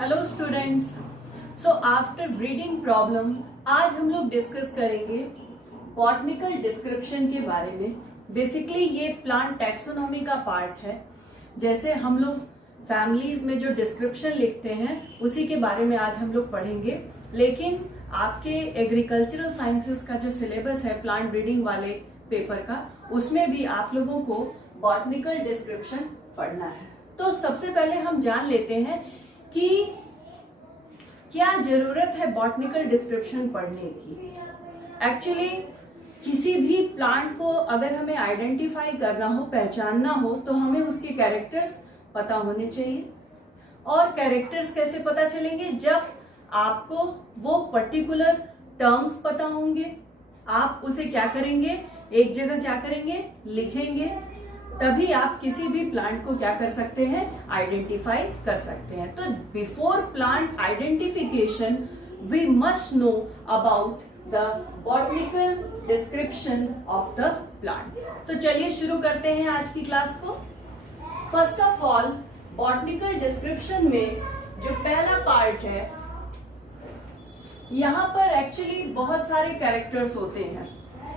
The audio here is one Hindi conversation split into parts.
Hello students. So after breeding problem आज हम लोग डिस्कस करेंगे बॉटनिकल डिस्क्रिप्शन के बारे में। बेसिकली ये प्लांट टैक्सोनॉमी का पार्ट है। जैसे हम लोग फैमिलीज में जो डिस्क्रिप्शन लिखते हैं उसी के बारे में आज हम लोग पढ़ेंगे। लेकिन आपके एग्रीकल्चरल साइंसेस का जो सिलेबस है प्लांट ब्रीडिंग वाले पेपर का, उसमें भी आप लोगों को बॉटनिकल डिस्क्रिप्शन पढ़ना है। तो सबसे पहले हम जान लेते हैं कि क्या जरूरत है बॉटनिकल डिस्क्रिप्शन पढ़ने की। एक्चुअली किसी भी प्लांट को अगर हमें आइडेंटिफाई करना हो, पहचानना हो, तो हमें उसके कैरेक्टर्स पता होने चाहिए। और कैरेक्टर्स कैसे पता चलेंगे? जब आपको वो पर्टिकुलर टर्म्स पता होंगे। आप उसे क्या करेंगे, एक जगह क्या करेंगे, लिखेंगे, तभी आप किसी भी प्लांट को क्या कर सकते हैं, आइडेंटिफाई कर सकते हैं। तो before plant identification we must know about the botanical description of the plant. तो चलिए शुरू करते हैं आज की क्लास को। First of all, botanical description में जो पहला पार्ट है, यहाँ पर एक्चुअली बहुत सारे कैरेक्टर्स होते हैं,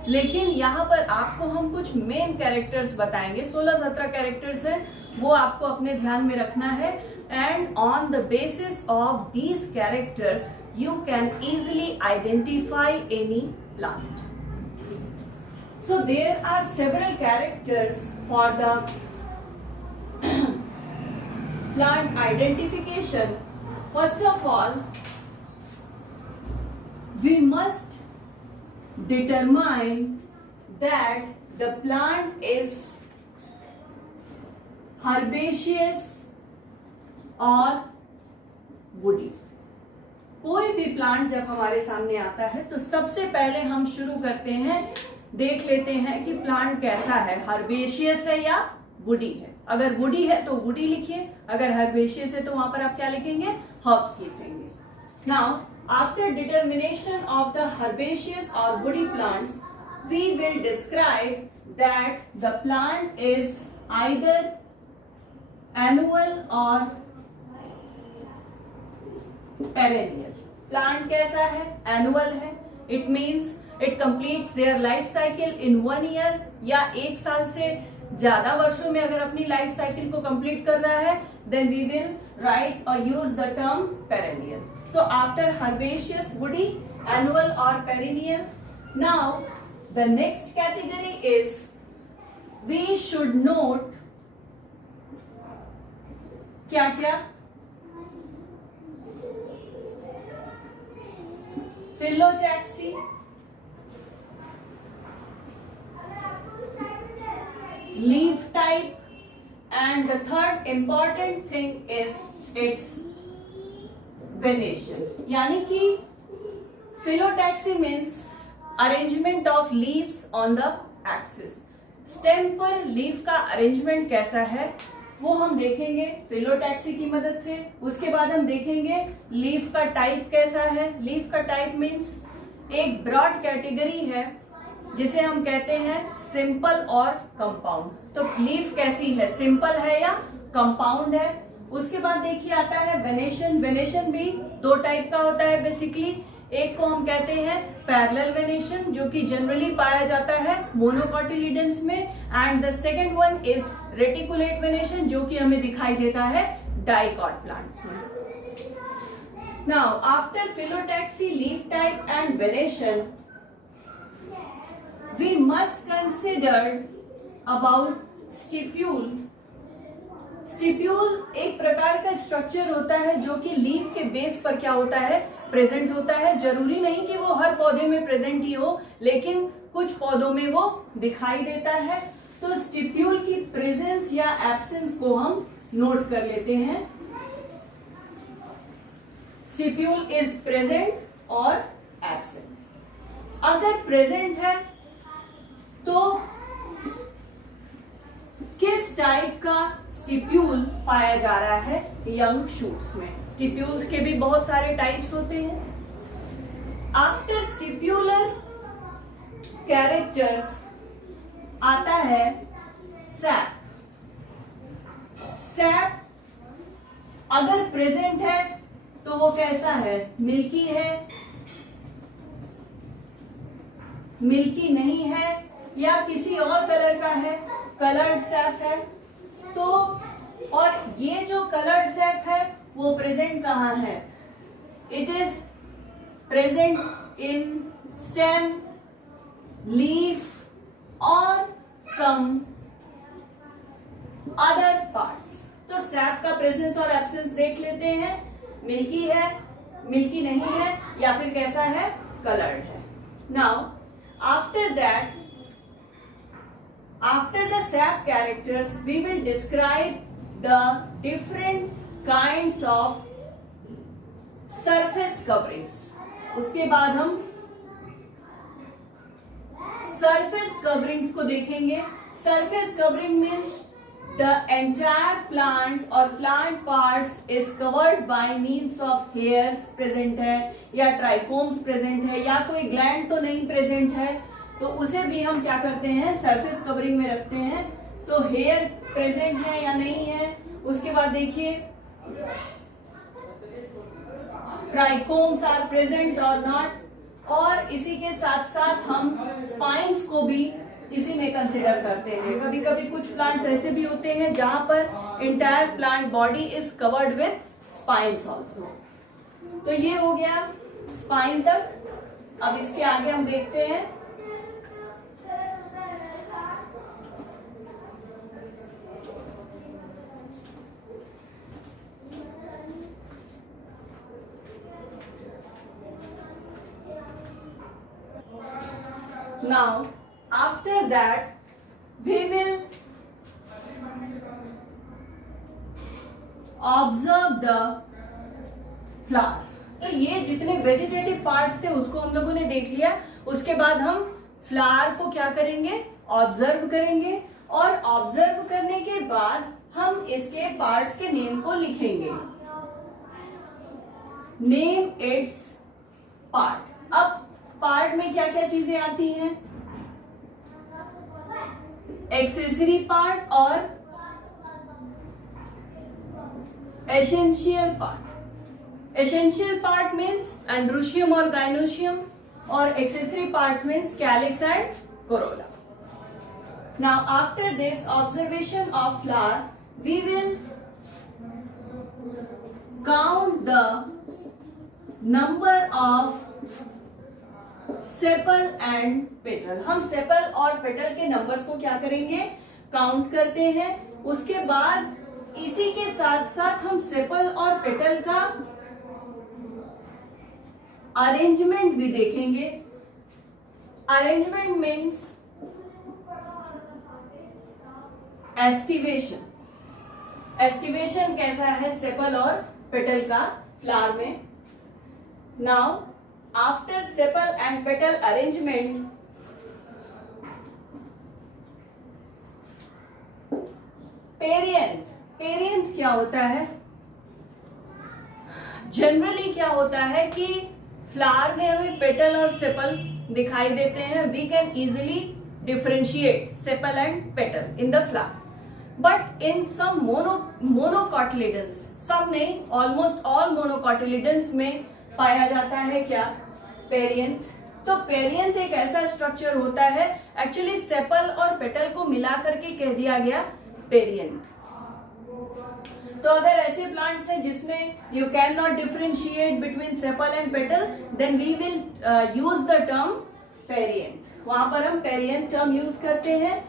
लेकिन यहाँ पर आपको हम कुछ मेन कैरेक्टर्स बताएंगे। 16-17 कैरेक्टर्स हैं, वो आपको अपने ध्यान में रखना है। And on the basis of these characters you can easily identify any plant. So there are several characters for the plant identification. First of all, we must determine that the plant is herbaceous or woody। कोई भी प्लांट जब हमारे सामने आता है तो सबसे पहले हम शुरू करते हैं, देख लेते हैं कि प्लांट कैसा है, हर्बेशियस है या वुडी है। अगर वुडी है तो वुडी लिखिए, अगर हर्बेशियस है तो वहां पर आप क्या लिखेंगे, हर्ब्स लिखेंगे। Now after determination of the herbaceous or woody plants, we will describe that the plant is either annual or perennial। plant कैसा है, annual है। it means it completes their life cycle in 1 year, या एक साल से ज्यादा वर्षों में अगर अपनी लाइफ साइकिल को कंप्लीट कर रहा है, then we will write or use the term perennial। So after herbaceous, woody, annual or perennial, now the next category is we should note क्या क्या, Phyllotaxy, leaf type, and the third important thing is its venation. यानी कि phyllotaxy means arrangement of leaves on the axis. Stem पर लीफ का अरेंजमेंट कैसा है वो हम देखेंगे फिलोटैक्सी की मदद से। उसके बाद हम देखेंगे लीफ का टाइप कैसा है। लीफ का टाइप मीन्स एक ब्रॉड कैटेगरी है जिसे हम कहते हैं सिंपल और कंपाउंड। तो लीफ कैसी है, सिंपल है या कंपाउंड है। उसके बाद देखिए आता है वेनेशन। वेनेशन भी 2 टाइप का होता है बेसिकली। एक को हम कहते हैं पैरेलल वेनेशन, जो कि जनरली पाया जाता है मोनोकोटिलिडेंस में, and the second one is reticulate venation, जो कि हमें दिखाई देता है डाइकॉट प्लांट्स में। Now after phyllotaxy, leaf type and venation, we must consider about stipule. Stipule एक प्रकार का स्ट्रक्चर होता है जो कि लीफ के बेस पर क्या होता है, प्रेजेंट होता है। जरूरी नहीं कि वो हर पौधे में प्रेजेंट ही हो, लेकिन कुछ पौधों में वो दिखाई देता है। तो स्टिप्यूल की प्रेजेंस या एब्सेंस को हम नोट कर लेते हैं। स्टिप्यूल इज प्रेजेंट और एब्सेंट। अगर प्रेजेंट है तो किस टाइप का स्टिप्यूल पाया जा रहा है, यंग शूट्स में। स्टिप्यूल्स के भी बहुत सारे टाइप्स होते हैं। आफ्टर स्टिप्यूलर कैरेक्टर्स आता है सैप। सैप अगर प्रेजेंट है तो वो कैसा है, मिल्की है, मिल्की नहीं है, या किसी और कलर का है, कलर्ड सैप है। तो और ये जो कलर्ड सैप है वो प्रेजेंट कहाँ है, it is present in stem, leaf और सम अदर पार्ट्स। तो सैप का प्रेजेंस और एब्सेंस देख लेते हैं, मिल्की है, मिल्की नहीं है, या फिर कैसा है, कलर्ड है। Now after that, after the sap characters we will describe the different kinds of surface coverings। उसके बाद हम surface coverings को देखेंगे। surface covering means the entire plant or plant parts is covered by means of hairs present है, या trichomes present है, या कोई gland तो नहीं present है, तो उसे भी हम क्या करते हैं, सरफेस कवरिंग में रखते हैं। तो हेयर प्रेजेंट है या नहीं है, उसके बाद देखिए ट्राइकोम्स आर प्रेजेंट और नॉट, और इसी के साथ साथ हम स्पाइन्स को भी इसी में कंसिडर करते हैं। कभी कभी कुछ प्लांट्स ऐसे भी होते हैं जहां पर entire plant body is covered with spines also. तो ये हो गया स्पाइन तक। अब इसके आगे हम देखते हैं now after that we will observe the flower। तो ये जितने वेजिटेटिव पार्ट्स थे उसको हम लोगों ने देख लिया। उसके बाद हम फ्लावर को क्या करेंगे, ऑब्जर्व करेंगे, और ऑब्जर्व करने के बाद हम इसके पार्ट्स के नेम को लिखेंगे, नेम इट्स पार्ट। अब पार्ट में क्या क्या चीजें आती हैं, एक्सेसरी पार्ट और essential part. Essential part means androecium और गाइनोशियम, और accessory parts means calyx and corolla. Now after this observation of flower we will count the number of sepal and petal. हम सेपल और पेटल के नंबर्स को क्या करेंगे, काउंट करते हैं। उसके बाद इसी के साथ साथ हम सेपल और पेटल का अरेंजमेंट भी देखेंगे। Arrangement means aestivation. एस्टिवेशन कैसा है सेपल और पेटल का फ्लावर में। Now after sepal and petal arrangement perianth. Perianth क्या होता है, जनरली क्या होता है कि फ्लावर में हमें पेटल और सेपल दिखाई देते हैं। We can easily differentiate sepal and petal in the flower, but in some monocotyledons, सब नहीं, ऑलमोस्ट ऑल मोनोकॉटिलिडन्स में पाया जाता है क्या, पेरियंथ। तो पेरियंथ एक ऐसा स्ट्रक्चर होता है, एक्चुअली सेपल और पेटल को मिला करके कह दिया गया पेरियंथ। तो अगर ऐसे प्लांट्स हैं जिसमें you can not differentiate between sepal and petal, then we will use the term perianth. वहां पर हम पेरियंथ टर्म यूज करते हैं।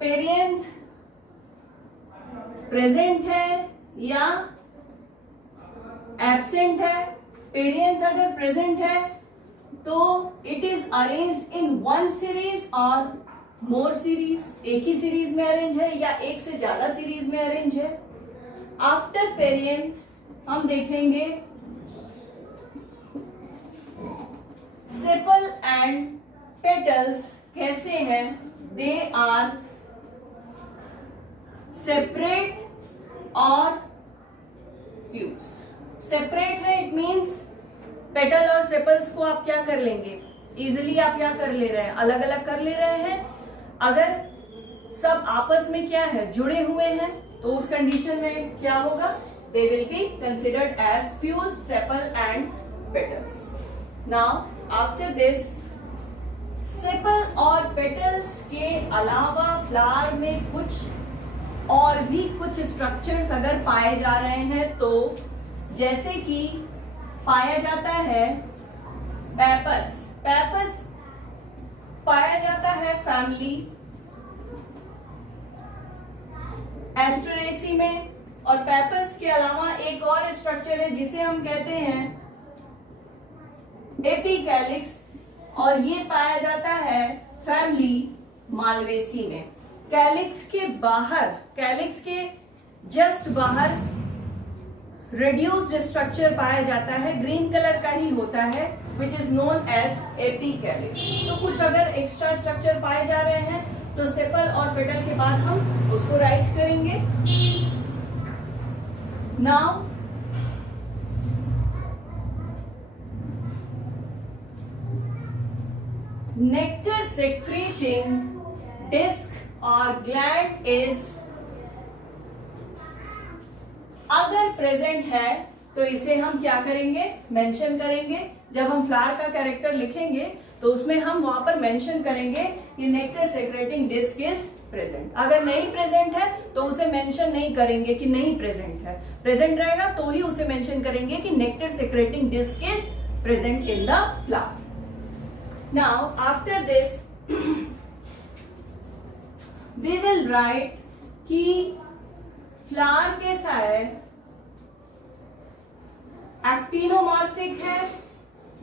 पेरियंथ प्रेजेंट है या एब्सेंट है। पेरियंथ अगर प्रेजेंट है तो it is arranged in one series और मोर सीरीज। एक ही सीरीज में अरेंज है या एक से ज्यादा सीरीज में अरेंज है। आफ्टर पेरियंथ हम देखेंगे सेपल एंड पेटल्स कैसे हैं, दे आर सेपरेट और फ्यूज। सेपरेट है, इट मीन्स पेटल और सेपल्स को आप क्या कर लेंगे, इजिली आप क्या कर ले रहे हैं, अलग अलग कर ले रहे हैं। अगर सब आपस में क्या है, जुड़े हुए हैं, तो उस कंडीशन में क्या होगा, they will be considered as fused sepal and petals. Now after this, sepal और पेटल्स के अलावा फ्लावर में कुछ और भी कुछ स्ट्रक्चर्स अगर पाए जा रहे हैं, तो जैसे कि पाया जाता है पेपस, पेपस पाया जाता है फैमिली एस्टरेसी में, और पेपस के अलावा एक और स्ट्रक्चर है जिसे हम कहते हैं एपिकैलिक्स, और ये पाया जाता है फैमिली मालवेसी में। कैलिक्स के बाहर, कैलिक्स के जस्ट बाहर रिड्यूस्ड स्ट्रक्चर पाया जाता है, ग्रीन कलर का ही होता है, which is known as epicalyx. तो कुछ अगर एक्स्ट्रा स्ट्रक्चर पाए जा रहे हैं तो सेपल और पेटल के बाद हम उसको राइट करेंगे। Now nectar secreting disc or gland is, अगर प्रेजेंट है तो इसे हम क्या करेंगे, मेंशन करेंगे। जब हम फ्लावर का कैरेक्टर लिखेंगे तो उसमें हम वहां पर मेंशन करेंगे कि nectar secreting disc is present. अगर नहीं प्रेजेंट है तो उसे मेंशन नहीं करेंगे कि नहीं प्रेजेंट है, प्रेजेंट रहेगा तो ही उसे मेंशन करेंगे कि nectar secreting disc is present in the flower. Now after this we will write कि फ्लावर कैसा है, एक्टिनोमॉर्फिक है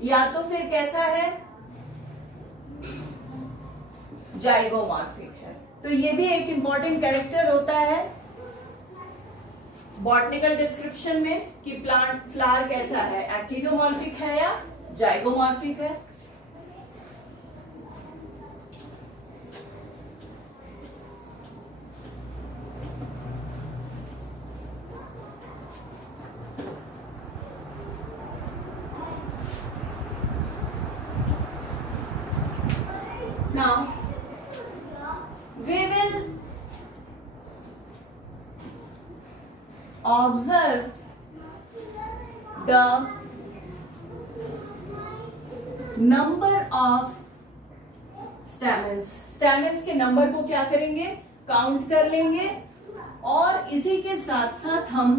या तो फिर कैसा है, जाइगोमॉर्फिक है। तो ये भी एक इंपॉर्टेंट कैरेक्टर होता है बॉटनिकल डिस्क्रिप्शन में कि प्लांट फ्लावर कैसा है, एक्टिनोमॉर्फिक है या जाइगोमॉर्फिक है। Now we will observe the number of stamens। स्टैमेंस के नंबर को क्या करेंगे, काउंट कर लेंगे, और इसी के साथ साथ हम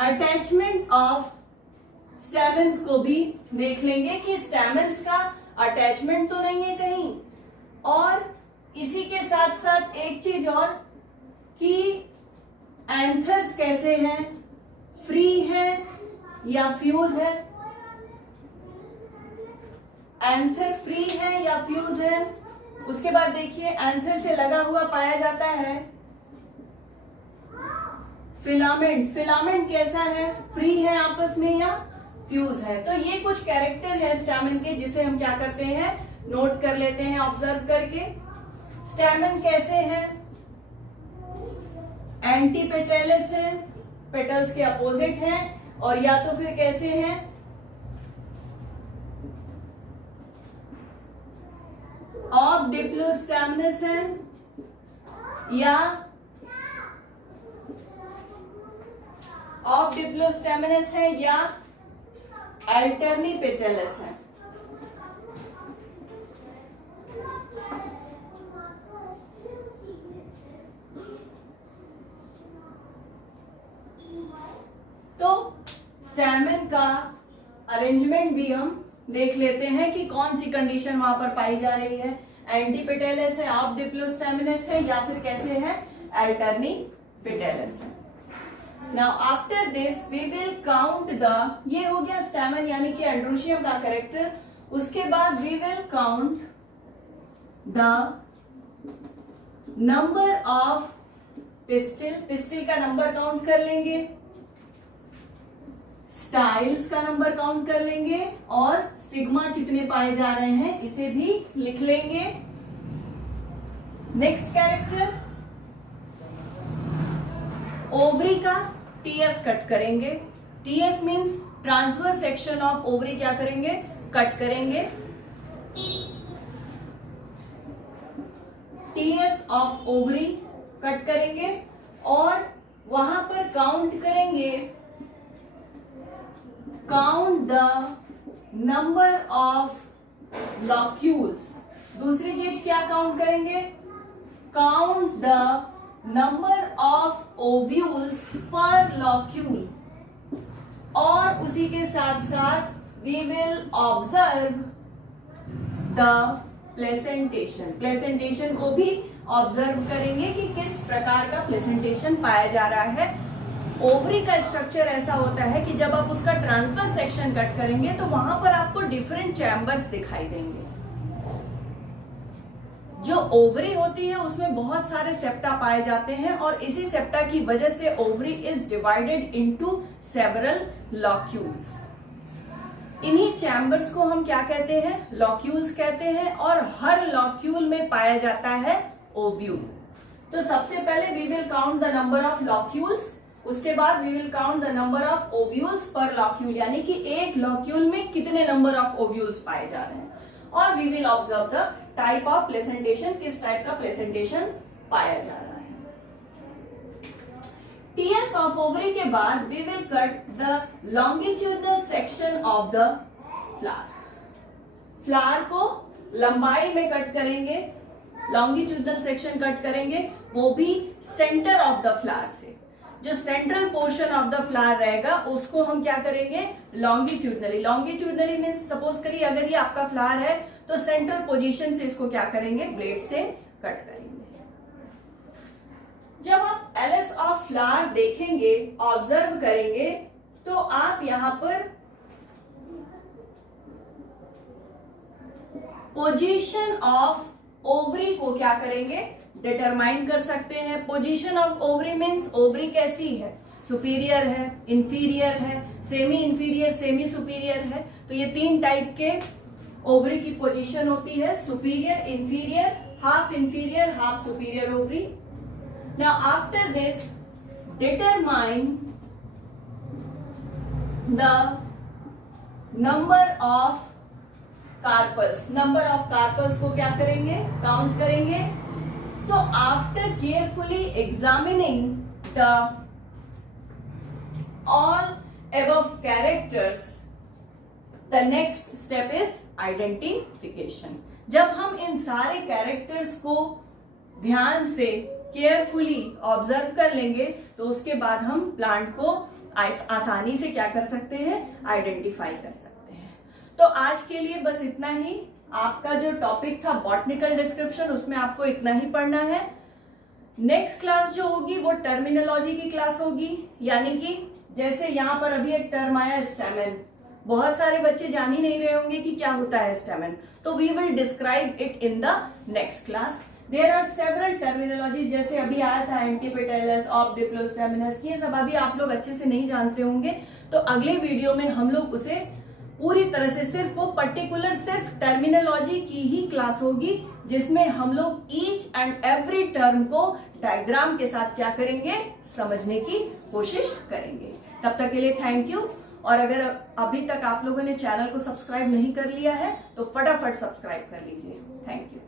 अटैचमेंट ऑफ स्टैमेंस को भी देख लेंगे कि स्टैमेंस का अटैचमेंट तो नहीं है कहीं, और इसी के साथ साथ एक चीज और कि एंथर्स कैसे हैं, फ्री है या फ्यूज है, एंथर फ्री है या फ्यूज है। उसके बाद देखिए एंथर से लगा हुआ पाया जाता है फिलामेंट, फिलामेंट कैसा है, फ्री है आपस में या फ्यूज है। तो ये कुछ कैरेक्टर है स्टैमेन के जिसे हम क्या करते हैं, नोट कर लेते हैं ऑब्जर्व करके। स्टैमेन कैसे हैं, एंटी पेटेलस है, पेटल्स के अपोजिट हैं, और या तो फिर कैसे हैं, ऑफ डिप्लोस्टैमिनस है या ऑफ डिप्लोस्टैमिनस है या अल्टरनी पेटलस है। तो स्टैमेन का अरेंजमेंट भी हम देख लेते हैं कि कौन सी कंडीशन वहां पर पाई जा रही है, एंटी पेटेलस है, ऑफ डिप्लोस्टैमिनस है, या फिर कैसे है, अल्टरनी पेटेलस है। Now after this we will count the, ये हो गया स्टैमेन यानी कि एंड्रोशियम का कैरेक्टर। उसके बाद we will count the number of pistil, pistil का नंबर काउंट कर लेंगे, स्टाइल्स का नंबर काउंट कर लेंगे, और स्टिग्मा कितने पाए जा रहे हैं इसे भी लिख लेंगे। नेक्स्ट कैरेक्टर ओवरी का टीएस कट करेंगे। TS means transverse section of ovary क्या करेंगे, कट करेंगे। टीएस ऑफ ओवरी कट करेंगे, और वहां पर काउंट करेंगे, count the number of locules. दूसरी चीज क्या काउंट करेंगे, count the number of ovules per locule. और उसी के साथ साथ we will observe the placentation. Placentation को भी ऑब्जर्व करेंगे कि किस प्रकार का प्लेसेंटेशन पाया जा रहा है। ओवरी का स्ट्रक्चर ऐसा होता है कि जब आप उसका ट्रांसफर सेक्शन कट करेंगे तो वहां पर आपको डिफरेंट चैम्बर्स दिखाई देंगे। जो ओवरी होती है उसमें बहुत सारे सेप्टा पाए जाते हैं और इसी सेप्टा की वजह से ovary is divided into several locules. इन्हीं चैम्बर्स को हम क्या कहते हैं, लॉक्यूल्स कहते हैं। और हर लॉक्यूल में पाया जाता है ओव्यूल। तो सबसे पहले we will count the number of locules, उसके बाद we will count the number of ovules per locule, यानी कि एक लॉक्यूल में कितने नंबर ऑफ ओव्यूल्स पाए जा रहे हैं। और we will observe the type of placentation, किस टाइप का प्लेसेंटेशन पाया जा रहा है। टीएस ऑफ ओवरी के बाद we will cut the longitudinal section of the flower. Flower को लंबाई में कट करेंगे, लॉन्गिट्यूडनल सेक्शन कट करेंगे, वो भी सेंटर ऑफ द फ्लावर से। जो central portion of the flower रहेगा उसको हम क्या करेंगे, लॉन्गिट्यूडनली। लॉन्गिट्यूडनली मीन्स सपोज करिए अगर ये आपका फ्लावर है तो सेंट्रल पोजीशन से इसको क्या करेंगे, ब्लेड से कट करेंगे। जब आप एलएस ऑफ फ्लावर देखेंगे, ऑब्जर्व करेंगे, तो आप यहां पर पोजीशन ऑफ ओवरी को क्या करेंगे, डिटरमाइन कर सकते हैं। Position of ovary means ovary कैसी है, सुपीरियर है, इंफीरियर है, सेमी इंफीरियर, सेमी सुपीरियर है। तो ये तीन टाइप के ओवरी की पोजीशन होती है, superior, inferior, half inferior, half superior ovary. Now after this, determine the number of carpels. Number of carpels को क्या करेंगे, काउंट करेंगे। So after carefully examining the all above characters, the next step is identification. जब हम इन सारे कैरेक्टर्स को ध्यान से केयरफुली ऑब्जर्व कर लेंगे तो उसके बाद हम प्लांट को आसानी से क्या कर सकते हैं, आइडेंटिफाई कर सकते हैं। तो आज के लिए बस इतना ही। आपका जो टॉपिक था बॉटनिकल डिस्क्रिप्शन, उसमें आपको इतना ही पढ़ना है। नेक्स्ट क्लास जो होगी वो टर्मिनोलॉजी की क्लास होगी, यानी कि जैसे यहाँ पर अभी एक टर्म आया स्टेमन, बहुत सारे बच्चे जान ही नहीं रहे होंगे कि क्या होता है स्टेमन, तो we will describe it in the next class. There are several terminology, जैसे अभी आया था एंटीपेटलस, ऑफ डिप्लोस्टेमिनस, ये सब अभी आप लोग अच्छे से नहीं जानते होंगे। तो अगले वीडियो में हम लोग उसे पूरी तरह से सिर्फ वो पर्टिकुलर सिर्फ टर्मिनोलॉजी की ही क्लास होगी, जिसमें हम लोग ईच एंड एवरी टर्म को डायग्राम के साथ क्या करेंगे, समझने की कोशिश करेंगे। तब तक के लिए थैंक यू। और अगर अभी तक आप लोगों ने चैनल को सब्सक्राइब नहीं कर लिया है तो फटाफट सब्सक्राइब कर लीजिए। Thank you.